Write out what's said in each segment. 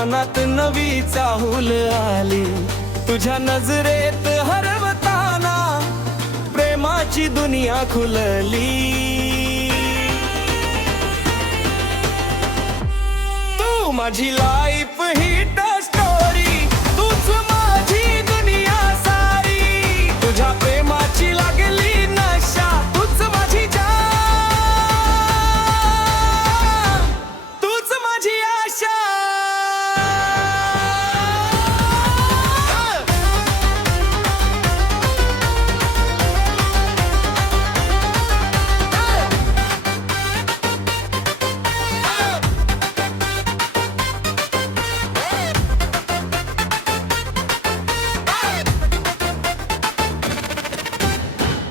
मनात नवी चाहूल आली, तुझ्या नजरेत हरवताना प्रेमाची दुनिया खुलली। तू माझी लाईफ हिट स्टोरी, तूच माझी दुनिया सारी, तुझ्या प्रेमाची लागली नशा, तूच माझी जान, तूच माझी आशा।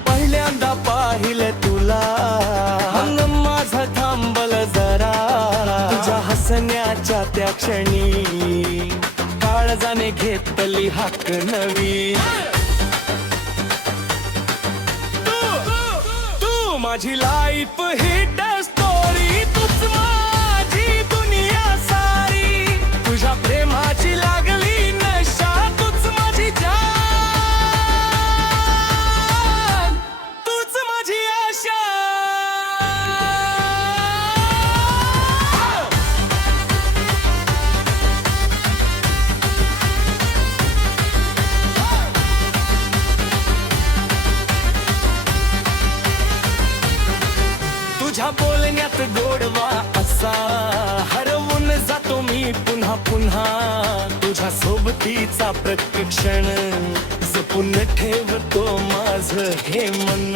पहिल्यांदा पाहिलं तुला, अंग माझं थांबल जरा, तुझ्या हसण्याच्या त्या क्षणी काळजाने घेतली हाक नवी। तू माझी लाईफ हिट स्टोरी, तूच माझी दुनिया सारी, तुझ्या प्रेमाची लागली नशा, तूच माझी जान, तूच माझी आशा। तुझ्या बोलण्यात गोडवा असा हरवून जातो मी पुन्हा पुन्हा, तुझ्या सोबतीचा प्रत्यक्षण जपून ठेवतो माझं हे मन।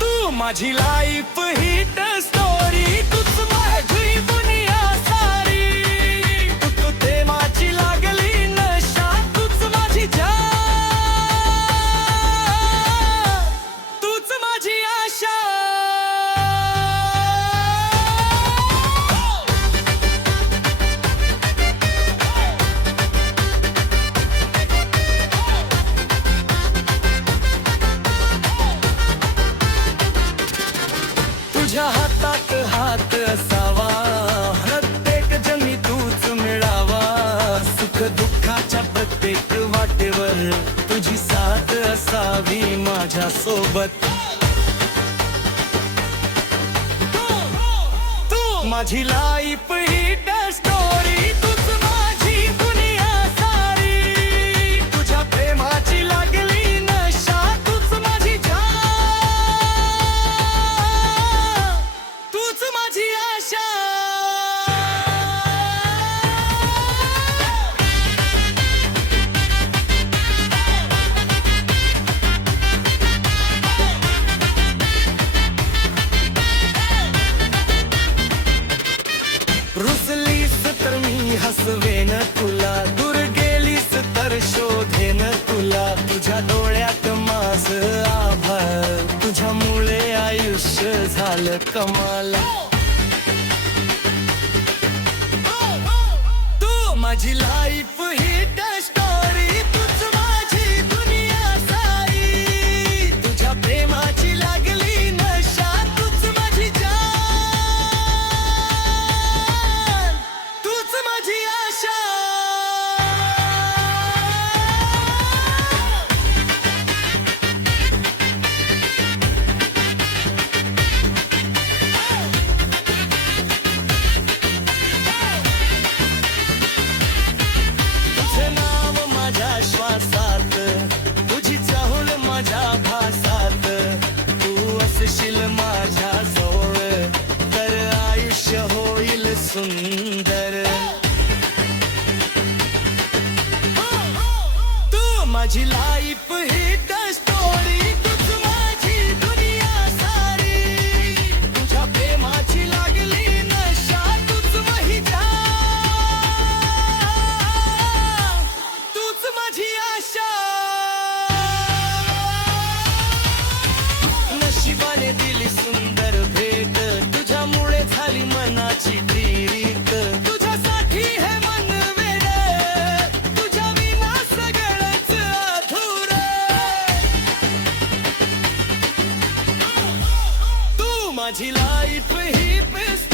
तू माझी लाईफ हिट स्टोरी, तूच माझी दुनिया सारी, तू प्रेमाची लागली नशा, तूच माझी जान, तूच माझी आशा। तुझ्या हातात हात असावा, प्रत्येक जणी तूच मिळावा, सुख दुःखाच्या प्रत्येक वाटेवर तुझी साथ असावी माझ्या सोबत। तू माझी लाईफ हिट स्टोरी, तूच माझी दुनिया सारी, तुझ्या प्रेमाची लागली नशा, तूच माझी जान, तूच माझी आशा। रुसलीस तर मी हसवेन तुला, दूर गेलीस तर शोधेन तुला, तुझ्या डोळ्यात माझं आभाळ, तुझ्यामुळे आयुष्य झालं कमाल। तू माझी लाईफ हिट स्टोरी, तूच माझी दुनिया सारी, तुझ्या प्रेमाची लागली नशा, तूच माझी जान, तूच माझी आशा। तुझे नाव माझ्या श्वासात, तुझी चाहूल माझ्या भासात, तू असशील माझ्या जवळ तर आयुष्य होईल सुंदर। तू माझी लाईफ हिट स्टोरी, तूच माझी दुनिया सारी, तुझ्या प्रेमाची लागली नशा, तूच माझी जान, तूच माझी आशा। नशिबाने दिली सुंदर भेट, तुझ्यामुळे झाली मनाची प्रीत, तुझ्यासाठी हे मन वेडे, तुझ्या विना सगळंच अधुरं। तू माझी लाईफ ही बेस्ट